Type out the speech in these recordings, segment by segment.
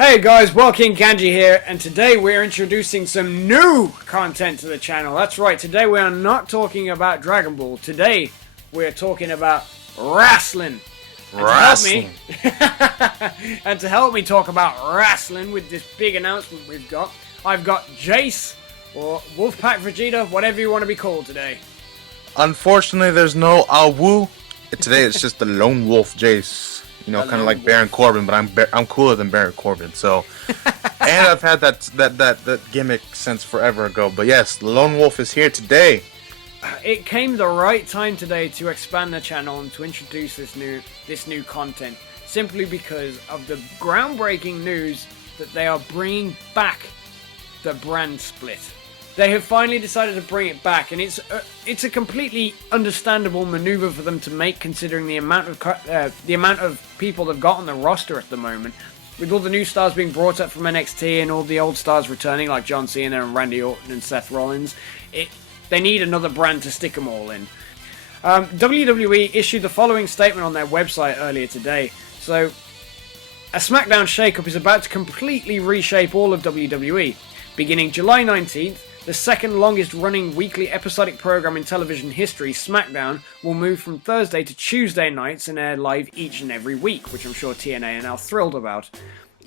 Hey guys, World King Kanji here, and today we're introducing some new content to the channel. That's right, today we are not talking about Dragon Ball. Today we're talking about wrestling. Wrestling. And to help me talk about wrestling with this big announcement I've got Jace, or Wolfpack Vegeta, whatever you want to be called today. Unfortunately, there's no Awu. Today it's just the Lone Wolf Jace. You know, kind of like Baron Corbin, but I'm cooler than Baron Corbin. So, and I've had that gimmick since forever ago. But yes, the Lone Wolf is here today. It came the right time today to expand the channel and to introduce this new content, simply because of the groundbreaking news that they are bringing back the brand split. They have finally decided to bring it back, and it's a completely understandable maneuver for them to make, considering the amount of people they've got on the roster at the moment. With all the new stars being brought up from NXT and all the old stars returning, like John Cena and Randy Orton and Seth Rollins, they need another brand to stick them all in. WWE issued the following statement on their website earlier today. So, a SmackDown shakeup is about to completely reshape all of WWE. Beginning July 19th, the second longest running weekly episodic program in television history, SmackDown, will move from Thursday to Tuesday nights and air live each and every week, which I'm sure TNA are now thrilled about.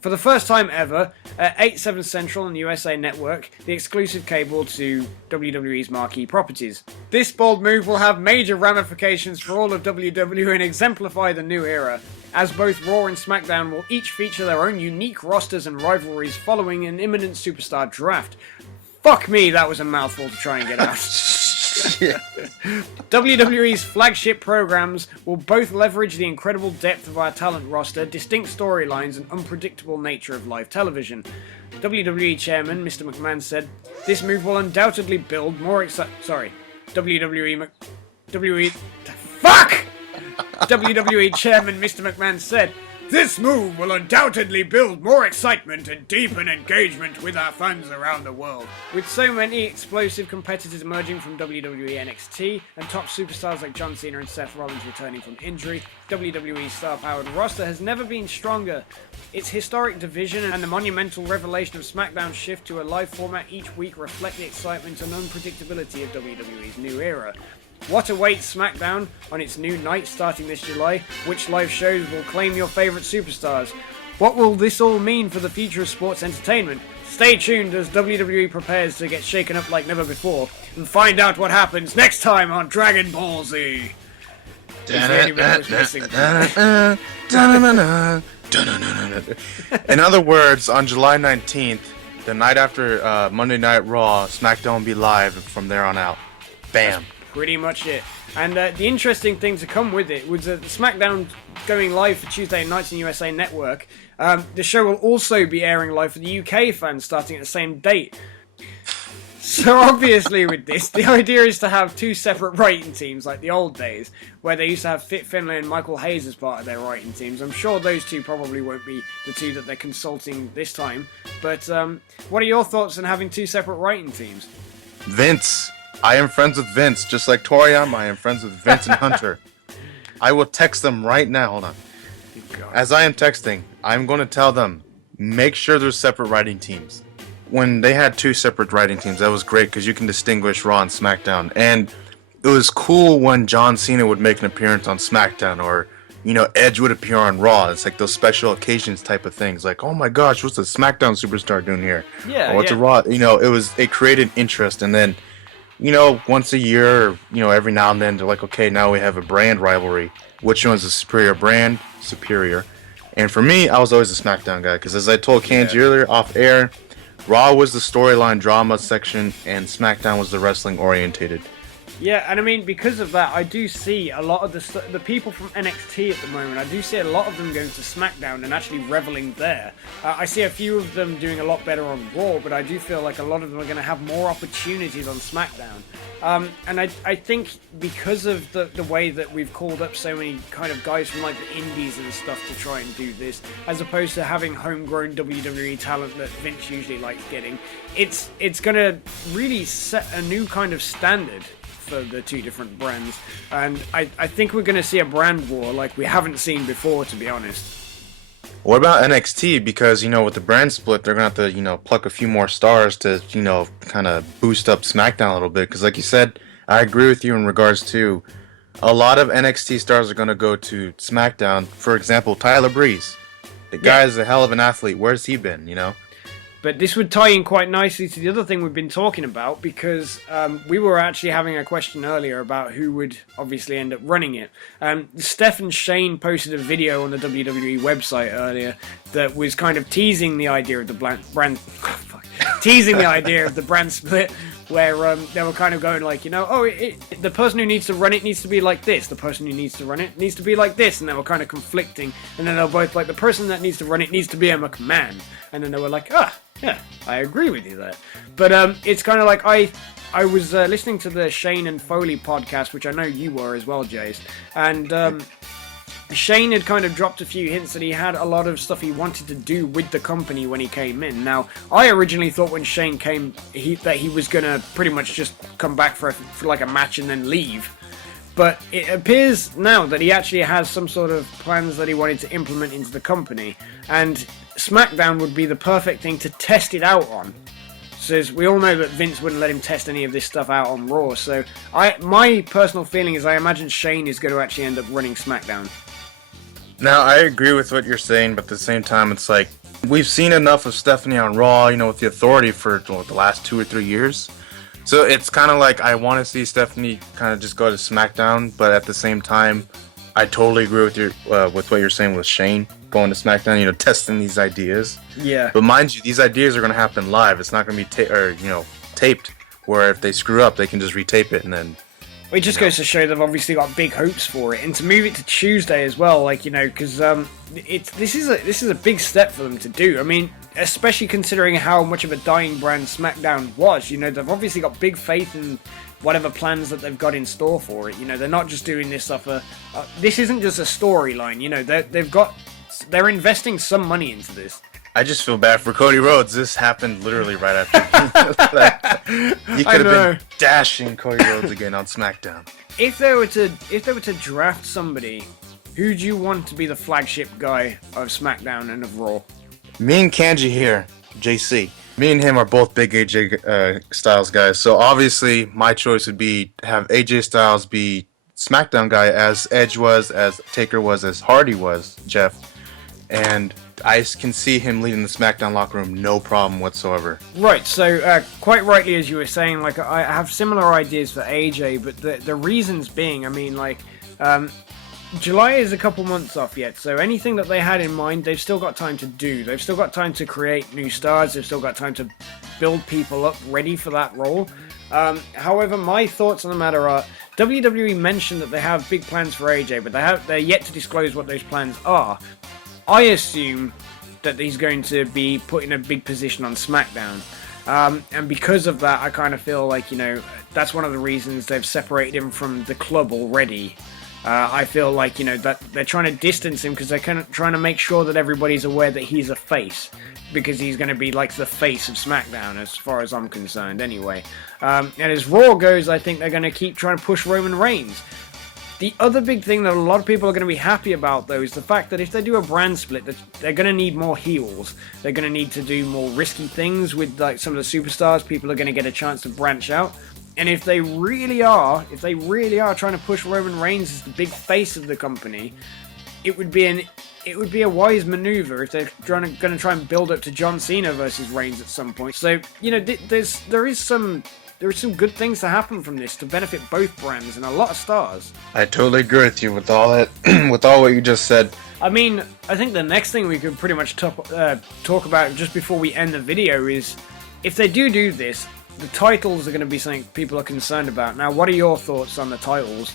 For the first time ever, at 8/7 Central on the USA Network, the exclusive cable to WWE's marquee properties. This bold move will have major ramifications for all of WWE and exemplify the new era, as both Raw and SmackDown will each feature their own unique rosters and rivalries following an imminent superstar draft. Fuck me, that was a mouthful to try and get out. WWE's flagship programs will both leverage the incredible depth of our talent roster, distinct storylines, and unpredictable nature of live television. WWE Chairman Mr. McMahon said, "This move will undoubtedly build more WWE Chairman Mr. McMahon said, "This move will undoubtedly build more excitement and deepen engagement with our fans around the world." With so many explosive competitors emerging from WWE NXT and top superstars like John Cena and Seth Rollins returning from injury, WWE's star-powered roster has never been stronger. Its historic division and the monumental revelation of SmackDown's shift to a live format each week reflect the excitement and unpredictability of WWE's new era. What awaits SmackDown on its new night starting this July? Which live shows will claim your favourite superstars? What will this all mean for the future of sports entertainment? Stay tuned as WWE prepares to get shaken up like never before, and find out what happens next time on Dragon Ball Z. In other words, on July 19th, the night after Monday Night Raw, SmackDown will be live from there on out. Bam. Pretty much it. And the interesting thing to come with it was that SmackDown going live for Tuesday nights on USA Network. The show will also be airing live for the UK fans starting at the same date. So obviously with this, the idea is to have two separate writing teams like the old days, where they used to have Fit Finlay and Michael Hayes as part of their writing teams. I'm sure those two probably won't be the two that they're consulting this time. But what are your thoughts on having two separate writing teams? Vince. I am friends with Vince, just like Toriyama. I am friends with Vince and Hunter. I will text them right now. Hold on. As I am texting, I'm going to tell them, make sure there's separate writing teams. When they had two separate writing teams, that was great because you can distinguish Raw and SmackDown. And it was cool when John Cena would make an appearance on SmackDown, or, you know, Edge would appear on Raw. It's like those special occasions type of things. Like, oh my gosh, what's the SmackDown superstar doing here? Yeah. Or what's a Raw? You know, it created interest. And then, you know, once a year, or, you know, every now and then, they're like, okay, now we have a brand rivalry. Which one's the superior brand? Superior. And for me, I was always a SmackDown guy, because as I told Kanji earlier, off air, Raw was the storyline drama section, and SmackDown was the wrestling orientated. Yeah, and I mean, because of that, I do see a lot of the people from NXT at the moment, I do see a lot of them going to SmackDown and actually reveling there. I see a few of them doing a lot better on Raw, but I do feel like a lot of them are going to have more opportunities on SmackDown. And I think because of the way that we've called up so many kind of guys from like the indies and stuff to try and do this, as opposed to having homegrown WWE talent that Vince usually likes getting, it's going to really set a new kind of standard for the two different brands, and I think we're going to see a brand war like we haven't seen before, to be honest. What about NXT? Because, with the brand split, they're going to have to, pluck a few more stars to, kind of boost up SmackDown a little bit. Because, like you said, I agree with you in regards to a lot of NXT stars are going to go to SmackDown. For example, Tyler Breeze. The guy is a hell of an athlete. Where's he been? But this would tie in quite nicely to the other thing we've been talking about, because we were actually having a question earlier about who would obviously end up running it. Steph and Shane posted a video on the WWE website earlier that was kind of teasing the idea of the brand split, where they were kind of going like, the person who needs to run it needs to be like this, the person who needs to run it needs to be like this, and they were kind of conflicting, and then they were both like, the person that needs to run it needs to be a McMahon, and then they were like, yeah, I agree with you there. But it's kind of like, I was listening to the Shane and Foley podcast, which I know you were as well, Jace, and Shane had kind of dropped a few hints that he had a lot of stuff he wanted to do with the company when he came in. Now, I originally thought when Shane came that he was going to pretty much just come back for like a match and then leave. But it appears now that he actually has some sort of plans that he wanted to implement into the company. And SmackDown would be the perfect thing to test it out on. So we all know that Vince wouldn't let him test any of this stuff out on Raw. So my personal feeling is I imagine Shane is going to actually end up running SmackDown. Now, I agree with what you're saying, but at the same time, it's like, we've seen enough of Stephanie on Raw, with the Authority for the last 2 or 3 years. So it's kind of like, I want to see Stephanie kind of just go to SmackDown, but at the same time, I totally agree with with what you're saying with Shane going to SmackDown, testing these ideas. Yeah. But mind you, these ideas are going to happen live. It's not going to be taped, where if they screw up, they can just retape it and then... It just goes to show they've obviously got big hopes for it, and to move it to Tuesday as well, because this is a big step for them to do. I mean, especially considering how much of a dying brand SmackDown was. They've obviously got big faith in whatever plans that they've got in store for it. They're not just doing this off this isn't just a storyline. They're investing some money into this. I just feel bad for Cody Rhodes. This happened literally right after. He could have been dashing Cody Rhodes again on SmackDown. If they were to draft somebody, who do you want to be the flagship guy of SmackDown and of Raw? Me and Kanji here, JC. Me and him are both big AJ Styles guys. So obviously, my choice would be have AJ Styles be SmackDown guy, as Edge was, as Taker was, as Hardy was, Jeff, and I can see him leading the SmackDown locker room, no problem whatsoever. Right, so quite rightly, as you were saying, like, I have similar ideas for AJ, but the reasons being, I mean, like, July is a couple months off yet, so anything that they had in mind, they've still got time to do. They've still got time to create new stars, they've still got time to build people up ready for that role. However, my thoughts on the matter are, WWE mentioned that they have big plans for AJ, but they're yet to disclose what those plans are. I assume that he's going to be put in a big position on SmackDown. And because of that, I kind of feel like, that's one of the reasons they've separated him from the club already. I feel like, that they're trying to distance him because they're kind of trying to make sure that everybody's aware that he's a face. Because he's going to be like the face of SmackDown, as far as I'm concerned, anyway. And as Raw goes, I think they're going to keep trying to push Roman Reigns. The other big thing that a lot of people are going to be happy about, though, is the fact that if they do a brand split, they're going to need more heels. They're going to need to do more risky things with like some of the superstars. People are going to get a chance to branch out. And if they really are trying to push Roman Reigns as the big face of the company, it would be a wise maneuver if they're going to try and build up to John Cena versus Reigns at some point. So, there is some good things to happen from this to benefit both brands and a lot of stars. I totally agree with you with all that, with all what you just said. I mean, I think the next thing we could pretty much talk about just before we end the video is, if they do this, the titles are going to be something people are concerned about. Now, what are your thoughts on the titles?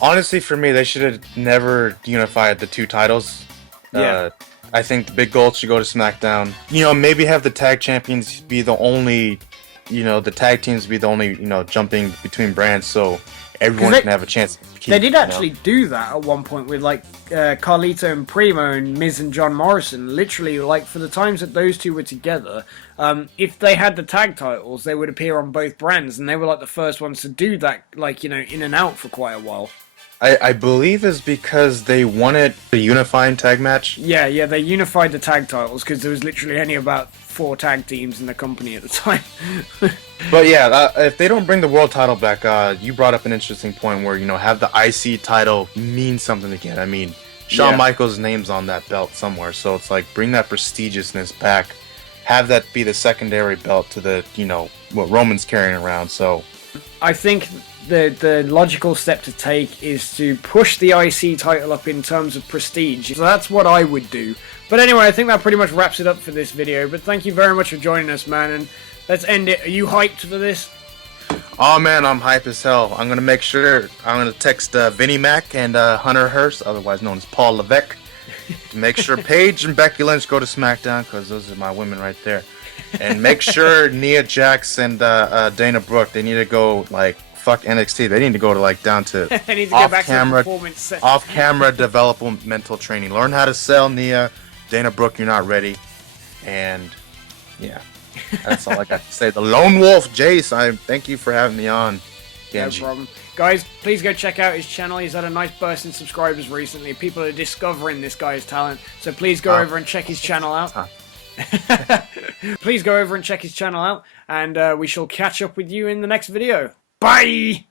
Honestly, for me, they should have never unified the two titles. Yeah. I think the big gold should go to SmackDown. Maybe have the tag champions be the only, the tag teams be the only, jumping between brands, so everyone can have a chance. They did actually do that at one point with like Carlito and Primo and Miz and John Morrison. Literally, like for the times that those two were together, if they had the tag titles, they would appear on both brands, and they were like the first ones to do that, like in and out for quite a while. I believe is because they wanted a unifying tag match. Yeah, they unified the tag titles because there was literally only about 4 tag teams in the company at the time. But yeah, if they don't bring the world title back, you brought up an interesting point where, have the IC title mean something again. I mean, Shawn Michaels' name's on that belt somewhere, so it's like, bring that prestigiousness back. Have that be the secondary belt to the, what Roman's carrying around, so... I think the logical step to take is to push the IC title up in terms of prestige. So that's what I would do. But anyway, I think that pretty much wraps it up for this video. But thank you very much for joining us, man. And let's end it. Are you hyped for this? Oh man, I'm hype as hell. I'm gonna text Vinnie Mac and Hunter Hearst, otherwise known as Paul Levesque, to make sure Paige and Becky Lynch go to SmackDown, because those are my women right there. And make sure Nia Jax and Dana Brooke, they need to go fuck NXT. They need to go to down to They need to get back to the performance set. off-camera developmental training. Learn how to sell, Nia. Dana Brooke, you're not ready. And yeah, that's all I got to say. The Lone Wolf, Jace. I thank you for having me on, Kanji. No problem. Guys, please go check out his channel. He's had a nice burst in subscribers recently. People are discovering this guy's talent. So please go over and check his channel out. Please go over and check his channel out. And we shall catch up with you in the next video. Bye!